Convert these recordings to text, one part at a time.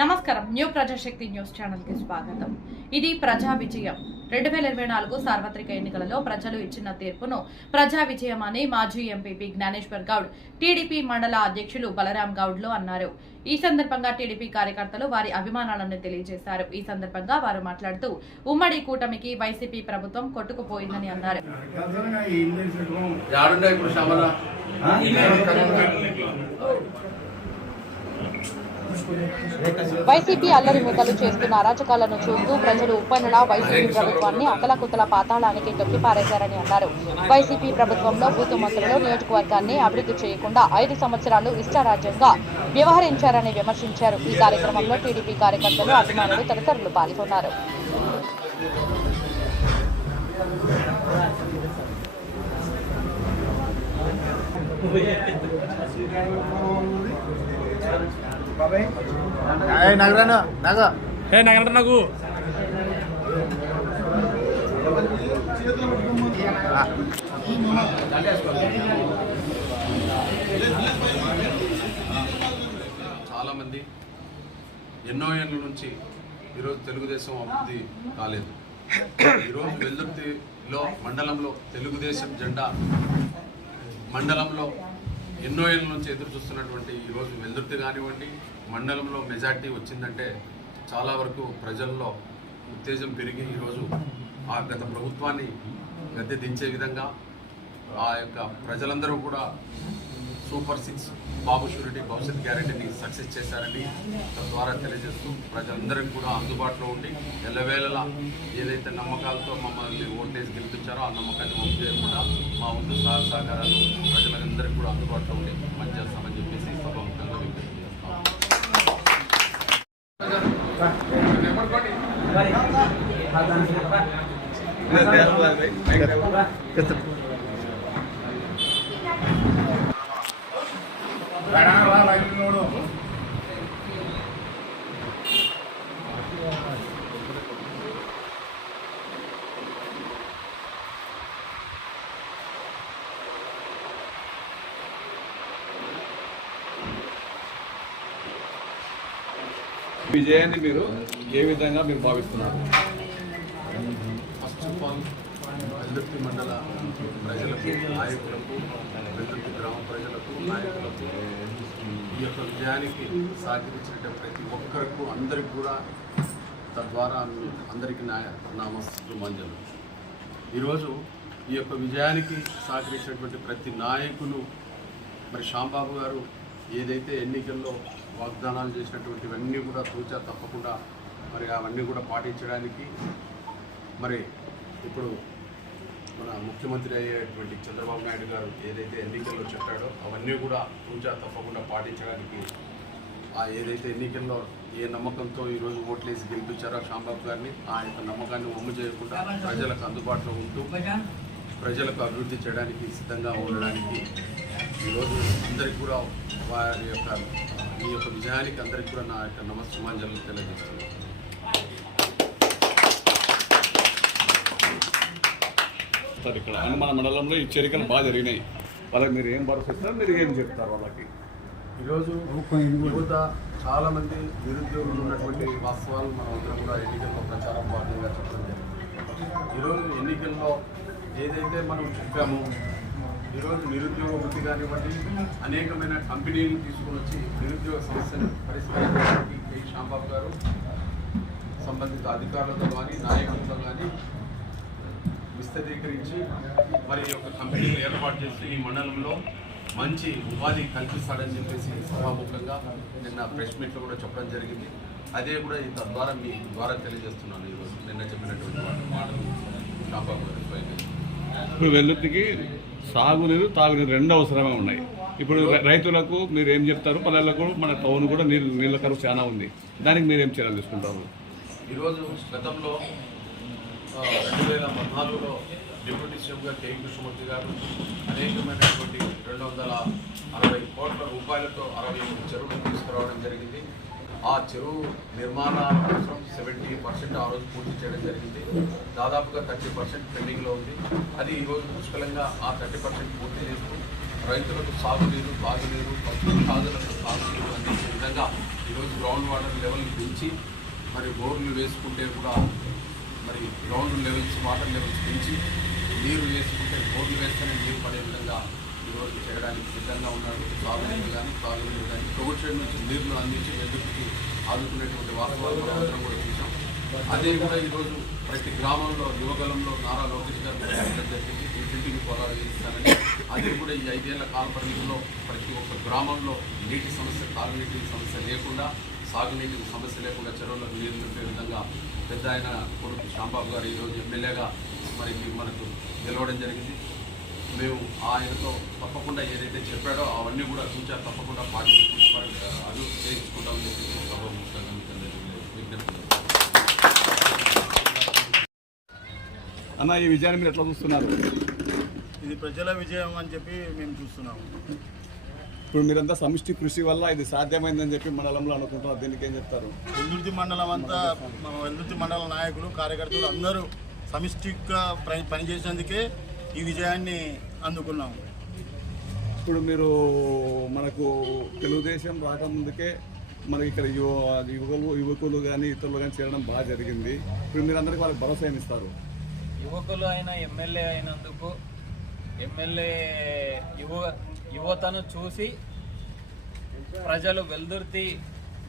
నమస్కారం. New Prajasakti news ఛానల్కి స్వాగతం. ఇది ప్రజా విజయం. రెండు వేల ఇరవై నాలుగు సార్వత్రిక ఎన్నికలలో ప్రజలు ఇచ్చిన తీర్పును ప్రజా విజయం అని మాజీ ఎంపీపీ జ్ఞానేశ్వర్ గౌడ్ టీడీపీ మండల అధ్యక్షులు బలరాం గౌడ్లో అన్నారు. ఈ సందర్భంగా టీడీపీ కార్యకర్తలు వారి అభిమానాలను తెలియజేశారు. ఈ సందర్భంగా వారు మాట్లాడుతూ ఉమ్మడి కూటమికి వైసీపీ ప్రభుత్వం కొట్టుకుపోయిందని అన్నారు. వైసీపీ అల్లరి మూకలు చేస్తున్న అరాచకాలను చూస్తూ ప్రజలు ఉప్పన్నడ వైసీపీ ప్రభుత్వాన్ని అతలకుతల పాతాళానికి తొక్కిపారేశారని అన్నారు. వైసీపీ ప్రభుత్వంలో బూతు మంత్రులు నియోజకవర్గాన్ని అభివృద్ధి చేయకుండా ఐదు సంవత్సరాలు ఇష్టారాజ్యంగా వ్యవహరించారని విమర్శించారు. ఈ కార్యక్రమంలో టీడీపీ కార్యకర్తలు అభిమానులు తదితరులు పాల్గొన్నారు. నగరాను నగ. ఏ నాకు చాలా మంది ఎన్నో ఏళ్ళ నుంచి ఈరోజు తెలుగుదేశం అభివృద్ధి కాలేదు. ఈరోజు వెల్దుర్తిలో మండలంలో తెలుగుదేశం జెండా మండలంలో ఎన్నో ఏళ్ళ నుంచి ఎదురు చూస్తున్నటువంటి ఈరోజు వెల్దుర్తి కానివ్వండి మండలంలో మెజార్టీ వచ్చిందంటే చాలా వరకు ప్రజల్లో ఉత్తేజం పెరిగి ఈరోజు ఆ గత ప్రభుత్వాన్ని గద్దె దించే విధంగా ఆ యొక్క ప్రజలందరూ కూడా సూపర్ సిక్స్ బాబు షూరిటీ భవిష్యత్ గ్యారెంటీని సక్సెస్ చేశారని తద్వారా తెలియజేస్తూ ప్రజలందరికీ కూడా అందుబాటులో ఉండి ఎల్లవేళలా ఏదైతే నమ్మకాలతో మమ్మల్ని ఓటేసి గెలిపించారో ఆ నమ్మకాన్ని ఒప్పు చేయకుండా మా వంతు సహ సహకారాలు ప్రజలందరికీ కూడా అందుబాటులో ఉండి పనిచేస్తామని చెప్పేసి సభాముఖంగా విజ్ఞప్తి చేస్తాం విజయాన్ని మీరు ఏ విధంగా మీరు భావిస్తున్నారు? ఫస్ట్ ఆఫ్ ఆల్ మండల ప్రజలకు నాయకులకు వెల్లుర్తి గ్రామ ప్రజలకు నాయకులకు ఈ యొక్క విజయానికి సహకరించిన ప్రతి ఒక్కరికి అందరికి కూడా తద్వారా అందరికీ అందరికీ నా నామస్సుమంజలు ఈరోజు ఈ యొక్క విజయానికి సహకరించినటువంటి ప్రతి నాయకులు మరి శ్యాంబాబు గారు ఏదైతే ఎన్నికల్లో వాగ్దానాలు చేసినటువంటివన్నీ కూడా తూచా తప్పకుండా మరి అవన్నీ కూడా పాటించడానికి మరి ఇప్పుడు మన ముఖ్యమంత్రి అయ్యేటువంటి చంద్రబాబు నాయుడు గారు ఏదైతే ఎన్నికల్లో చెప్పాడో అవన్నీ కూడా తూచా తప్పకుండా పాటించడానికి ఆ ఏదైతే ఎన్నికల్లో ఏ నమ్మకంతో ఈరోజు ఓట్లేసి గెలిపించారో శ్యాంబాబు గారిని ఆ యొక్క నమ్మకాన్ని ఒమ్ము చేయకుండా ప్రజలకు అందుబాటులో ఉంటూ ప్రజలకు అభివృద్ధి చేయడానికి సిద్ధంగా ఉండడానికి ఈరోజు అందరికీ కూడా వారి యొక్క ఈ యొక్క విజయానికి అందరికీ కూడా నా యొక్క నమస్సుమాంజలు తెలియజేస్తున్నాను. సార్ ఇక్కడ హనుమాన మండలంలో ఈ చేరికలు బాగా జరిగినాయి. వాళ్ళకి మీరు ఏం భరోసా మీరు ఏం చెప్తారు వాళ్ళకి? ఈరోజు యువత చాలా మంది నిరుద్యోగులు ఉన్నటువంటి వాస్తవాలు మనం అందరం కూడా ఎన్నికల్లో ప్రచారం భాగంగా చెప్పడం జరిగింది. ఈరోజు ఎన్నికల్లో ఏదైతే మనం చెప్పామో ఈరోజు నిరుద్యోగ వృత్తి కానివ్వండి అనేకమైన కంపెనీలు తీసుకుని వచ్చి నిరుద్యోగ సమస్యను పరిష్కరించడానికి కె శ్యాంబాబు గారు సంబంధిత అధికారులతో కానీ నాయకులతో కానీ విస్తరీకరించి మరి యొక్క కంపెనీలు ఏర్పాటు చేసి ఈ మండలంలో మంచి ఉపాధి కల్పిస్తాడని చెప్పేసి సభాముఖంగా నిన్న ప్రెస్ మీట్లో కూడా చెప్పడం జరిగింది. అదే కూడా ఈ తద్వారా మీ ద్వారా తెలియజేస్తున్నాను. ఈరోజు నిన్న చెప్పినటువంటి మాటలు. శ్యాంబాబు గారు ఇప్పుడు సాగునీరు తాగునీరు రెండు అవసరమే ఉన్నాయి. ఇప్పుడు రైతులకు మీరు ఏం చెప్తారు? పల్లెలకు మన టౌన్ కూడా నీళ్ళు నీళ్ళ కరువు చాలా ఉంది. దానికి మీరు ఏం చర్యలు తీసుకుంటారు? ఈరోజు గతంలో రెండు వేల పద్నాలుగులో డిప్యూటీ సీఎంగా కే. కృష్ణమూర్తి గారు అనేకమైనటువంటి రెండు వందల అరవై కోట్ల రూపాయలతో అరవై చెరువులు తీసుకురావడం జరిగింది. ఆ చెరువు నిర్మాణ అవసరం సెవెంటీ పర్సెంట్ ఆ రోజు పూర్తి చేయడం జరిగింది. దాదాపుగా థర్టీ పర్సెంట్ పెండింగ్లో ఉంది. అది ఈరోజు పుష్కలంగా ఆ థర్టీ పర్సెంట్ పూర్తి చేస్తూ రైతులకు సాగునీరు తాగునీరు పశువుల సాగులకు సాగునీరు అందించే విధంగా ఈరోజు గ్రౌండ్ వాటర్ లెవెల్ పెంచి మరి బోర్లు వేసుకుంటే కూడా మరి గ్రౌండ్ లెవెల్స్ వాటర్ లెవెల్స్ పెంచి నీరు వేసుకుంటే బోర్లు వేస్తేనే నీరు పడే విధంగా ఈరోజు చేయడానికి సిద్ధంగా ఉన్నారు. సాగునీరు కానీ తాగునీరు కానీ ప్రభుత్వం నుంచి నీళ్ళు అందించి వెలుగుకి ఆదుకునేటువంటి వాస్తవాలు కూడా అందరం కూడా చూసాం అదే కూడా ఈరోజు ప్రతి గ్రామంలో యువగలంలో నారా లోకేష్ గారు పెట్టడం జరిగింది ఇంటింటికి పొలాలు చేస్తానని అదే కూడా ఈ ఐదేళ్ళ కాల పరిమితిలో ప్రతి ఒక్క గ్రామంలో నీటి సమస్య తాగునీటి సమస్య లేకుండా సాగునీటి సమస్య లేకుండా చెరువులకు నీరు నింపే విధంగా పెద్ద ఆయన కొడుకు శాంబాబు గారు ఈరోజు ఎమ్మెల్యేగా మరి మనకు గెలవడం జరిగింది. మేము ఆయనతో తప్పకుండా ఏదైతే చెప్పాడో అవన్నీ కూడా చూచా తప్పకుండా పాటి అది చేయించుకుంటామని చెప్పి సభ ముఖ్యంగా విజ్ఞప్తి. అన్న ఈ విజయాన్ని మీరు ఎట్లా చూస్తున్నారు? ఇది ప్రజల విజయం అని చెప్పి మేము చూస్తున్నాము. ఇప్పుడు మీరంతా సమిష్టి కృషి వల్ల ఇది సాధ్యమైందని చెప్పి మండలంలో అనుకుంటున్నారు. దీనికి ఏం చెప్తారు? వెల్దుర్తి మండలం అంతా మన వెల్దుర్తి మండల నాయకులు కార్యకర్తలు అందరూ సమిష్టిగా పని పనిచేసేందుకే ఈ విజయాన్ని అందుకున్నాము ఇప్పుడు మీరు మనకు తెలుగుదేశం రాకముందుకే మనకి ఇక్కడ యువ యువకులు యువకులు కానీ ఇతరులు కానీ చేరడం బాగా జరిగింది. ఇప్పుడు మీరు అందరికీ వాళ్ళకి భరోసా ఇస్తారు యువకులు అయిన ఎమ్మెల్యే అయినందుకు ఎమ్మెల్యే యువ యువతను చూసి ప్రజలు వెల్దుర్తి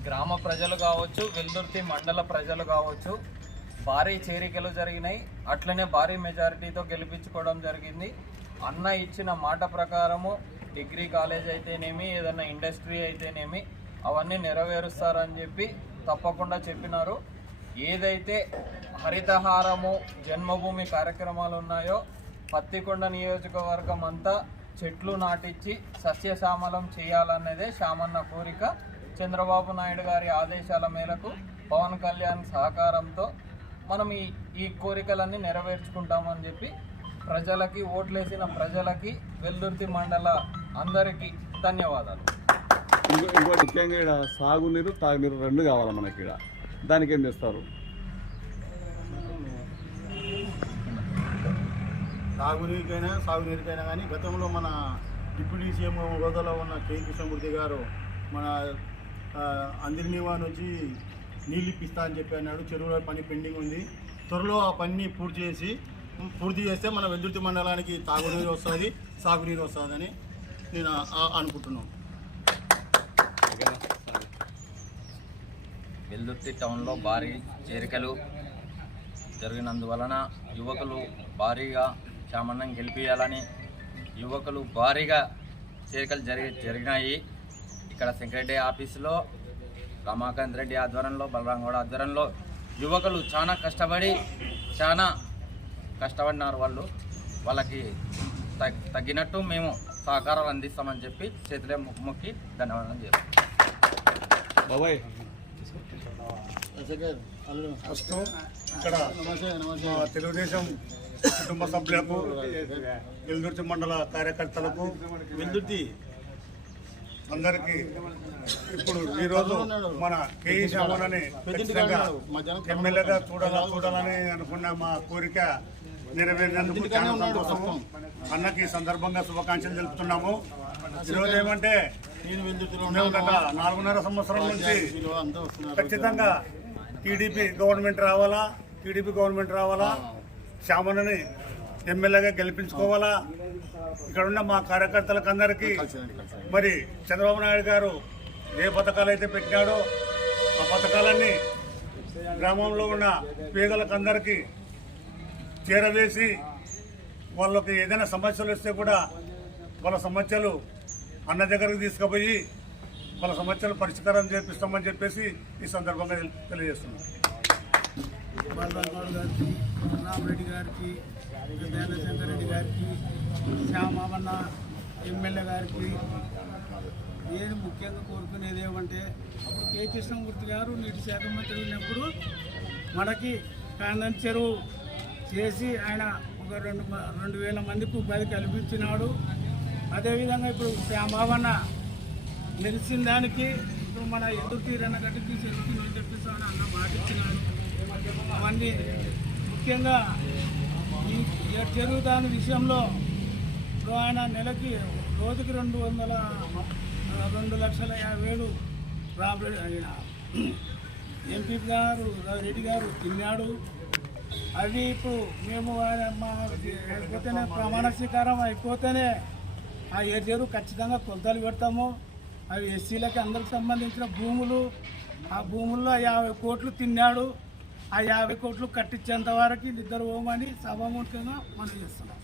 గ్రామ ప్రజలు కావచ్చు వెల్దుర్తి మండల ప్రజలు కావచ్చు భారీ చేరికలు జరిగినాయి. అట్లనే భారీ మెజారిటీతో గెలిపించుకోవడం జరిగింది. అన్న ఇచ్చిన మాట ప్రకారము డిగ్రీ కాలేజ్ అయితేనేమి ఏదైనా ఇండస్ట్రీ అయితేనేమి అవన్నీ నెరవేరుస్తారని చెప్పి తప్పకుండా చెప్పినారు. ఏదైతే హరితహారము జన్మభూమి కార్యక్రమాలు ఉన్నాయో పత్తికొండ నియోజకవర్గం అంతా చెట్లు నాటించి సస్యశ్యామలం చేయాలన్నదే శామన్న కోరిక. చంద్రబాబు నాయుడు గారి ఆదేశాల మేరకు పవన్ కళ్యాణ్ సహకారంతో మనం ఈ ఈ కోరికలన్నీ నెరవేర్చుకుంటామని చెప్పి ప్రజలకి ఓట్లేసిన ప్రజలకి వెల్దుర్తి మండల అందరికీ ధన్యవాదాలు. ఇంకో ఇంకోటి ముఖ్యంగా ఇక్కడ సాగునీరు తాగునీరు రెండు కావాలి మనకి ఇక్కడ దానికి ఏం చేస్తారు? తాగునీరికైనా సాగునీరికైనా కానీ గతంలో మన డిప్యూటీ సీఎం హోదాలో ఉన్న కే. కృష్ణమూర్తి గారు మన ఆ, అందిరినివా నుంచి నీళ్ళు ఇప్పిస్తా అని చెప్పి అన్నాడు. చెరువుల పని పెండింగ్ ఉంది. త్వరలో ఆ పనిని పూర్తి చేసి పూర్తి చేస్తే మన వెల్దుర్తి మండలానికి తాగునీరు వస్తుంది సాగునీరు వస్తుందని నేను అనుకుంటున్నాను. వెల్దుర్తి టౌన్లో భారీ చేరికలు జరిగినందువలన యువకులు భారీగా చామన్నం గెలిపించాలని యువకులు భారీగా చేరికలు జరిగి జరిగినాయి. ఇక్కడ సెక్రటరీ ఆఫీసులో రమాకాంత్ రెడ్డి ఆధ్వర్యంలో బలరాం గౌడ ఆధ్వర్యంలో యువకులు చాలా కష్టపడి చాలా కష్టపడినారు వాళ్ళు. వాళ్ళకి తగ్- తగ్గినట్టు మేము సహకారాలు అందిస్తామని చెప్పి చేతులే మొక్కి ధన్యవాదాలు చేస్తాం బాబాయ్. ఫస్ట్ ఇక్కడ మా తెలుగుదేశం కుటుంబ సభ్యులకు వెల్దుర్తి మండల కార్యకర్తలకు వెల్దుర్తి అందరికీ ఇప్పుడు ఈరోజు మన కేఈ శ్యామలని ఖచ్చితంగా ఎమ్మెల్యేగా చూడాలా చూడాలని అనుకున్న మా కోరిక నెరవేరినందుకు చాలా సంతోషము. అన్నకి ఈ సందర్భంగా శుభాకాంక్షలు తెలుపుతున్నాము. ఈరోజు ఏమంటే నాలుగున్నర సంవత్సరం నుంచి ఖచ్చితంగా టీడీపీ గవర్నమెంట్ రావాలా? టీడీపీ గవర్నమెంట్ రావాలా? శ్యామలని ఎమ్మెల్యేగా గెలిపించుకోవాలా? ఇక్కడ ఉన్న మా కార్యకర్తలకు అందరికీ మరి చంద్రబాబు నాయుడు గారు ఏ పథకాలు అయితే పెట్టినాడో ఆ పథకాలన్నీ గ్రామంలో ఉన్న పేదలకు అందరికీ చేరవేసి వాళ్ళకి ఏదైనా సమస్యలు వస్తే కూడా వాళ్ళ సమస్యలు అన్న దగ్గరకు తీసుకుపోయి వాళ్ళ సమస్యలు పరిష్కారం చేపిస్తామని చెప్పేసి ఈ సందర్భంగా తెలి- తెలియజేస్తున్నాం. బాలరాజు గారికి రామరెడ్డి గారికి దయాలశంకర్ రెడ్డి గారికి శ్యామన్న ఎమ్మెల్యే గారికి నేను ముఖ్యంగా కోరుకునేది ఏమంటే అప్పుడు కే. కృష్ణమూర్తి గారు నీటి శాఖ మంత్రి ఉన్నప్పుడు మనకి కాందం చెరువు చేసి ఆయన ఒక రెండు రెండు వేల మందికి ఉపాధి కల్పించినాడు. అదేవిధంగా ఇప్పుడు శ్యామన్న నిలిచిన దానికి ఇప్పుడు మన ఎదురు తీరన్న గట్టికి చెరువుకి నేను చెప్పిస్తాను అన్న మాట ఇచ్చినాడు. అవన్నీ ముఖ్యంగా ఈ ఈ చెరువు దాని విషయంలో ఇప్పుడు ఆయన నెలకి రోజుకి రెండు వందల రెండు లక్షల యాభై వేలు రామరెడ్డి ఆయన ఎంపీ గారు రెడ్డి గారు తిన్నాడు. అవి ఇప్పుడు మేము ఆయన మా అయిపోతేనే ప్రమాణ స్వీకారం అయిపోతేనే ఆ ఏరియాలు ఖచ్చితంగా కొలతలు పెడతాము. అవి ఎస్సీలకి అందరికి సంబంధించిన భూములు. ఆ భూముల్లో యాభై కోట్లు తిన్నాడు. ఆ యాభై కోట్లు కట్టించేంత వరకు ఇద్దరు పోమని సభాముఖంగా మనం చేస్తున్నాం.